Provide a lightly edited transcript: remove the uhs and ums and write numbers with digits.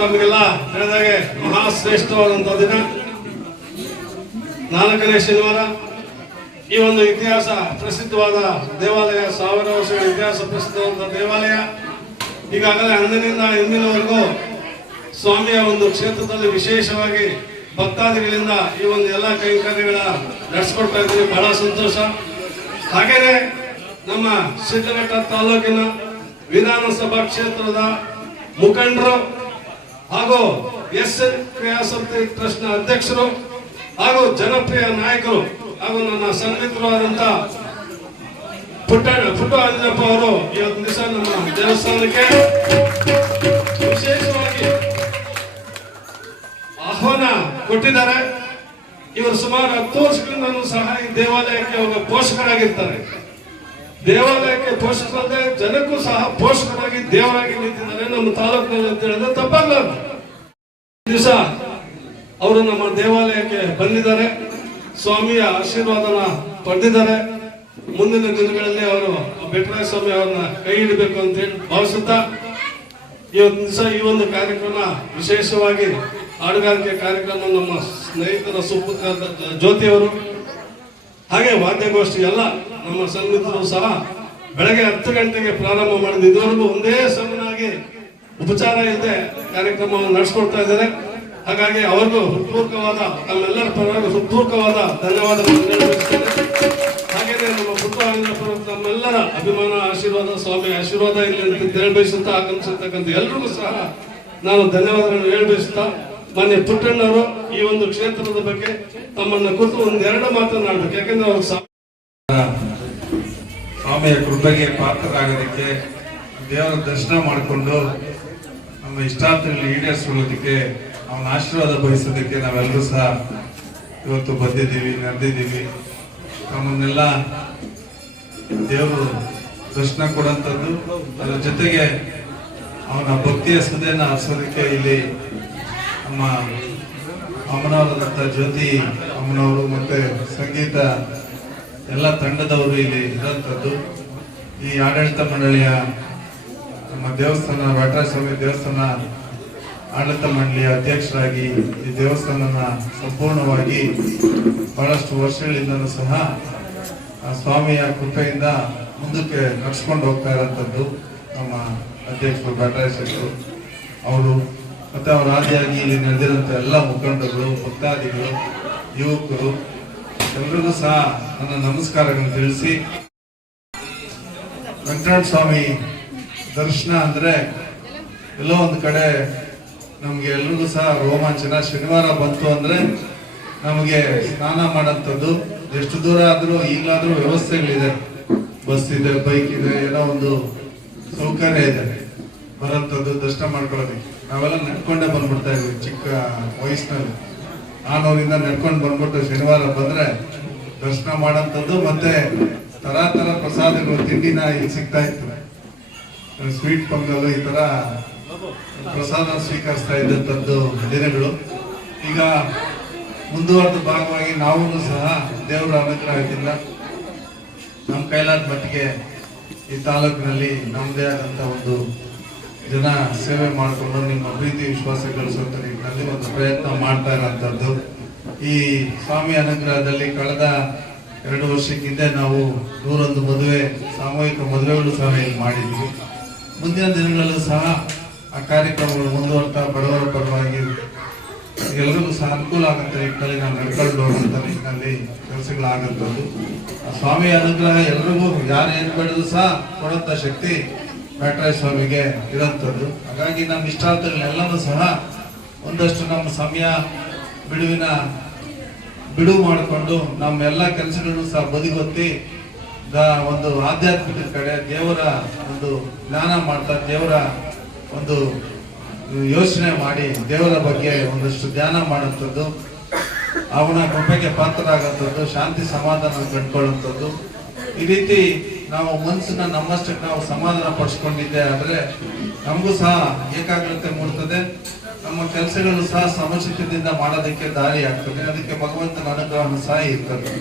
ನಮಗೆಲ್ಲ ಹೇಳಿದಾಗೆ ಮಹಾಶ್ರೇಷ್ಠವಾದಂತಹ ದಿನ 4ನೇ ಶನಿವಾರ. ಈ ಒಂದು ಇತಿಹಾಸ ಪ್ರಸಿದ್ಧವಾದ ದೇವಾಲಯ, 1000 ವರ್ಷಗಳ ಇತಿಹಾಸ ಪ್ರಸಿದ್ಧವಾದ ದೇವಾಲಯ. ಈಗಾಗಲೇ ಅಂದಿನಿಂದ ಇಂದಿನವರೆಗೂ ಸ್ವಾಮಿಯ ಒಂದು ಕ್ಷೇತ್ರದಲ್ಲಿ ವಿಶೇಷವಾಗಿ ಭಕ್ತಾದಿಗಳಿಂದ ಈ ಒಂದು ಎಲ್ಲ ಕೈಂಕರ್ಯಗಳ ನಡೆಸ್ಕೊಡ್ತಾ ಇದ್ದೀವಿ. ಬಹಳ ಸಂತೋಷ. ಹಾಗೇನೆ ನಮ್ಮ ಶಿಡ್ಲಘಟ್ಟ ತಾಲೂಕಿನ ವಿಧಾನಸಭಾ ಕ್ಷೇತ್ರದ ಮುಖಂಡರು ಹಾಗೂ SN ಕ್ರಿಯಾಸಕ್ತಿ ಟ್ರಸ್ಟ್ ನ ಅಧ್ಯಕ್ಷರು ಹಾಗೂ ಜನಪ್ರಿಯ ನಾಯಕರು ಹಾಗೂ ನನ್ನ ಸನ್ನಿಹಿತರಾದಂತ ಪುಟ್ಟ ಅಂಜನಪ್ಪ ಅವರು ಇವತ್ತು ದಿವಸ ನಮ್ಮ ದೇವಸ್ಥಾನಕ್ಕೆ ವಿಶೇಷವಾಗಿ ಆಹ್ವಾನ ಕೊಟ್ಟಿದ್ದಾರೆ. ಇವರು ಸುಮಾರು 10 ವರ್ಷಗಳಿಂದಲೂ ಸಹ ಈ ದೇವಾಲಯಕ್ಕೆ ಒಬ್ಬ ಪೋಷಕರಾಗಿರ್ತಾರೆ. ದೇವಾಲಯಕ್ಕೆ ಪೋಷಕರಲ್ಲದೆ ಜನಕ್ಕೂ ಸಹ ಪೋಷಕರಾಗಿ ದೇವರಾಗಿ ನಿಂತಿದ್ದಾರೆ ನಮ್ಮ ತಾಲೂಕಿನಲ್ಲಿ ಅಂತ ಹೇಳಿದ್ರೆ ತಪ್ಪಾಗಲಾರದು. ದಿವಸ ಅವರು ನಮ್ಮ ದೇವಾಲಯಕ್ಕೆ ಬಂದಿದ್ದಾರೆ, ಸ್ವಾಮಿಯ ಆಶೀರ್ವಾದನ ಪಡೆದಿದ್ದಾರೆ. ಮುಂದಿನ ದಿನಗಳಲ್ಲಿ ಅವರು ಬೆಟ್ಟರಾಯ ಸ್ವಾಮಿ ಅವರನ್ನ ಕೈ ಹಿಡಬೇಕು ಅಂತ ಹೇಳಿ ಭಾವಿಸುತ್ತಾ ಇವತ್ತು ದಿವಸ ಈ ಒಂದು ಕಾರ್ಯಕ್ರಮ ವಿಶೇಷವಾಗಿ ಹಾಡುಗಾರಿಕೆ ಕಾರ್ಯಕ್ರಮ ನಮ್ಮ ಸ್ನೇಹಿತರ ಸುಪುತ್ರ ಜ್ಯೋತಿಯವರು ಹಾಗೆ ವಾದ್ಯಗೋಷ್ಠಿ ಎಲ್ಲ ನಮ್ಮ ಸನ್ನಿಹಿತರು ಸಹ ಬೆಳಗ್ಗೆ 10 ಗಂಟೆಗೆ ಪ್ರಾರಂಭ ಮಾಡಿದ ಇದುವರೆಗೂ ಒಂದೇ ಸಮನಾಗಿ ಉಪಚಾರ ಇಲ್ಲದೆ ಕಾರ್ಯಕ್ರಮವನ್ನು ನಡೆಸ್ಕೊಡ್ತಾ ಇದ್ದಾರೆ. ಹಾಗಾಗಿ ಅವ್ರಿಗೂ ಹೃತ್ಪೂರ್ವಕವಾದ ನಮ್ಮೆಲ್ಲರ ಪರವಾಗಿ ಹೃತ್ಪೂರ್ವಕವಾದ ಧನ್ಯವಾದಗಳನ್ನು ನೀಡಬಯಸುತ್ತೇನೆ. ಹಾಗೇನೆ ನಮ್ಮ ಪುಟ್ಟ ನಮ್ಮೆಲ್ಲರ ಅಭಿಮಾನ ಆಶೀರ್ವಾದ, ಸ್ವಾಮಿ ಆಶೀರ್ವಾದ ಇಲ್ಲಿ ಅಂತ ಹೇಳಬಯಸುತ್ತಾ ಆಗಮಿಸಿರ್ತಕ್ಕಂಥ ಎಲ್ರಿಗೂ ಸಹ ನಾನು ಧನ್ಯವಾದಗಳನ್ನು ಹೇಳಬಯಸುತ್ತಾ ಮಾನ್ಯ ಪುಟ್ಟಣ್ಣವರು ಈ ಒಂದು ಕ್ಷೇತ್ರದ ಬಗ್ಗೆ ತಮ್ಮನ್ನ ಕುರಿತು 1-2 ಮಾತನಾಡಬೇಕು. ಯಾಕಂದ್ರೆ ಅವರು ಸ್ವಾಮಿಯ ಕೃಪೆಗೆ ಪಾತ್ರರಾಗೋದಕ್ಕೆ, ದೇವರ ದರ್ಶನ ಮಾಡಿಕೊಂಡು ನಮ್ಮ ಇಷ್ಟಾರ್ಥಗಳು ಈಡೇರಿಸೋದಕ್ಕೆ, ಅವನ ಆಶೀರ್ವಾದ ಬಯಸೋದಕ್ಕೆ ನಾವೆಲ್ಲರೂ ಸಹ ಇವತ್ತು ಬಂದಿದ್ದೀವಿ, ನಡೆದಿದ್ದೀವಿ. ನಮ್ಮನ್ನೆಲ್ಲ ದೇವರು ದರ್ಶನ ಕೊಡುವಂಥದ್ದು, ಅದರ ಜೊತೆಗೆ ಅವನ ಭಕ್ತಿಯ ಸುದೆಯನ್ನು ಹರಿಸೋದಕ್ಕೆ ಇಲ್ಲಿ ನಮ್ಮ ಅಮ್ಮನವರಾದಂಥ ಜ್ಯೋತಿ ಅಮ್ಮನವರು ಮತ್ತೆ ಸಂಗೀತ ಎಲ್ಲ ತಂಡದವರು ಇಲ್ಲಿ ಇರುವಂಥದ್ದು. ಈ ಆಡಳಿತ ಮಂಡಳಿಯ ನಮ್ಮ ದೇವಸ್ಥಾನ, ವಾಟರಾಸ್ವಾಮಿ ದೇವಸ್ಥಾನ ಆಡಳಿತ ಮಂಡಳಿಯ ಅಧ್ಯಕ್ಷರಾಗಿ ಈ ದೇವಸ್ಥಾನನ ಸಂಪೂರ್ಣವಾಗಿ ಬಹಳಷ್ಟು ವರ್ಷಗಳಿಂದಲೂ ಸಹ ಆ ಸ್ವಾಮಿಯ ಕೃಪೆಯಿಂದ ಮುಂದಕ್ಕೆ ನಡ್ಸ್ಕೊಂಡು ಹೋಗ್ತಾ ಇರೋಂಥದ್ದು ನಮ್ಮ ಅಧ್ಯಕ್ಷರು ಭಟ್ರಾಯಶರು ಅವರು ಮತ್ತೆ ಅವರ ಆದಿಯಾಗಿ ಇಲ್ಲಿ ನಡೆದಿರುವಂತ ಎಲ್ಲ ಮುಖಂಡರು, ಭಕ್ತಾದಿಗಳು, ಯುವಕರು ಎಲ್ಲರಿಗೂ ಸಹ ನನ್ನ ನಮಸ್ಕಾರಗಳನ್ನು ತಿಳಿಸಿ, ವೆಂಕಟರಮಣ ಸ್ವಾಮಿ ದರ್ಶನ ಅಂದ್ರೆ ಎಲ್ಲೋ ಒಂದು ಕಡೆ ನಮ್ಗೆ ಎಲ್ರಿಗೂ ಸಹ ರೋಮಾಂಚನ. ಶನಿವಾರ ಬಂತು ಅಂದ್ರೆ ನಮಗೆ ಸ್ನಾನ ಮಾಡೋಂಥದ್ದು, ಎಷ್ಟು ದೂರ ಆದ್ರೂ ಈಗಲಾದ್ರೂ ವ್ಯವಸ್ಥೆಗಳಿದೆ, ಬಸ್ ಇದೆ, ಬೈಕ್ ಇದೆ, ಏನೋ ಒಂದು ಸೌಕರ್ಯ ಇದೆ ಬರೋಂಥದ್ದು ದರ್ಶನ ಮಾಡ್ಕೊಳ್ಳೋದಕ್ಕೆ. ನಾವೆಲ್ಲ ನಡ್ಕೊಂಡೇ ಬಂದ್ಬಿಡ್ತಾ ಇದ್ವಿ ಚಿಕ್ಕ ವಯಸ್ಸಿನಲ್ಲಿ. ಆನೂರಿಂದ ನಡ್ಕೊಂಡು ಬಂದ್ಬಿಟ್ಟು ಶನಿವಾರ ಬಂದ್ರೆ ದರ್ಶನ ಮಾಡೋಂಥದ್ದು. ಮತ್ತೆ ತರ ತರ ಪ್ರಸಾದಗಳು, ತಿಂಡಿನ ಇಲ್ಲಿ ಸಿಗ್ತಾ ಇತ್ತು, ಸ್ವೀಟ್ ಪೊಂಗಲ್, ಈ ತರ ಪ್ರಸಾದ ಸ್ವೀಕರಿಸ್ತಾ ಇದ್ದಂಥದ್ದು ದಿನಗಳು. ಈಗ ಮುಂದುವರೆದ ಭಾಗವಾಗಿ ನಾವು ಸಹ ದೇವರ ಅನುಗ್ರಹದಿಂದ ನಮ್ಮ ಕೈಲಾದ ಮಟ್ಟಿಗೆ ಈ ತಾಲೂಕಿನಲ್ಲಿ ನಮ್ಮದೇ ಆದಂತ ಒಂದು ಜನ ಸೇವೆ ಮಾಡಿಕೊಂಡು ನಿಮ್ಮ ಪ್ರೀತಿ ವಿಶ್ವಾಸ ಗಳಿಸುವಂತ ನಿಟ್ಟಿನಲ್ಲಿ ಒಂದು ಪ್ರಯತ್ನ ಮಾಡ್ತಾ ಇರೋಂಥದ್ದು. ಈ ಸ್ವಾಮಿ ಅನುಗ್ರಹದಲ್ಲಿ ಕಳೆದ 2 ವರ್ಷಕ್ಕೆ ಹಿಂದೆ ನಾವು 101 ಮದುವೆ, ಸಾಮೂಹಿಕ ಮದುವೆಗಳು ಸಹ ಇಲ್ಲಿ ಮಾಡಿದ್ವಿ. ಮುಂದಿನ ದಿನಗಳಲ್ಲೂ ಸಹ ಆ ಕಾರ್ಯಕ್ರಮಗಳು ಮುಂದುವರ್ತಾ ಬಡವರ ಪರವಾಗಿ ಎಲ್ಲರಿಗೂ ಸಹ ಅನುಕೂಲ ಆಗಂತ ನಿಟ್ಟಿನಲ್ಲಿ ನಾವು ನಡ್ಕೊಂಡು ಹೋಗುವಂತ ನಿಟ್ಟಿನಲ್ಲಿ ಕೆಲಸಗಳಾಗಂಥದ್ದು. ಆ ಸ್ವಾಮಿಯ ಅನುಗ್ರಹ ಎಲ್ರಿಗೂ ಯಾರು ಏನ್ ಬೇಡದು ಸಹ ಕೊಡುವಂತ ಶಕ್ತಿ ವೆಂಕಟರಾಯ ಸ್ವಾಮಿಗೆ ಇರೋಂಥದ್ದು. ಹಾಗಾಗಿ ನಮ್ಮ ಇಷ್ಟಾರ್ಥಗಳನ್ನೆಲ್ಲನೂ ಸಹ ಒಂದಷ್ಟು ನಮ್ಮ ಸಮಯ ಬಿಡುವು ಮಾಡಿಕೊಂಡು ನಮ್ಮೆಲ್ಲ ಕೆಲಸಗಳನ್ನು ಸಹ ಬದಿಗೊತ್ತಿ ಒಂದು ಆಧ್ಯಾತ್ಮಿಕ ಕಡೆ ದೇವರ ಒಂದು ಜ್ಞಾನ ಮಾಡ್ತಾ, ದೇವರ ಒಂದು ಯೋಚನೆ ಮಾಡಿ, ದೇವರ ಬಗ್ಗೆ ಒಂದಷ್ಟು ಧ್ಯಾನ ಮಾಡುವಂಥದ್ದು, ಅವನ ಕೃಪೆಗೆ ಪಾತ್ರರಾಗಂಥದ್ದು, ಶಾಂತಿ ಸಮಾಧಾನ ಕಂಡುಕೊಳ್ಳುವಂಥದ್ದು. ಈ ರೀತಿ ನಾವು ಮನಸ್ಸನ್ನ ನಮ್ಮಷ್ಟಕ್ಕೆ ನಾವು ಸಮಾಧಾನ ಪಡಿಸ್ಕೊಂಡಿದ್ದೆ ಆದ್ರೆ ನಮಗೂ ಸಹ ಏಕಾಗ್ರತೆ ಮೂಡ್ತದೆ, ನಮ್ಮ ಕೆಲಸಗಳು ಸಹ ಸಮಚಿತ್ತದಿಂದ ಮಾಡೋದಕ್ಕೆ ದಾರಿ ಆಗ್ತದೆ. ಅದಕ್ಕೆ ಭಗವಂತನ ಅನುಗ್ರಹ ಸಹ ಇರ್ತದೆ.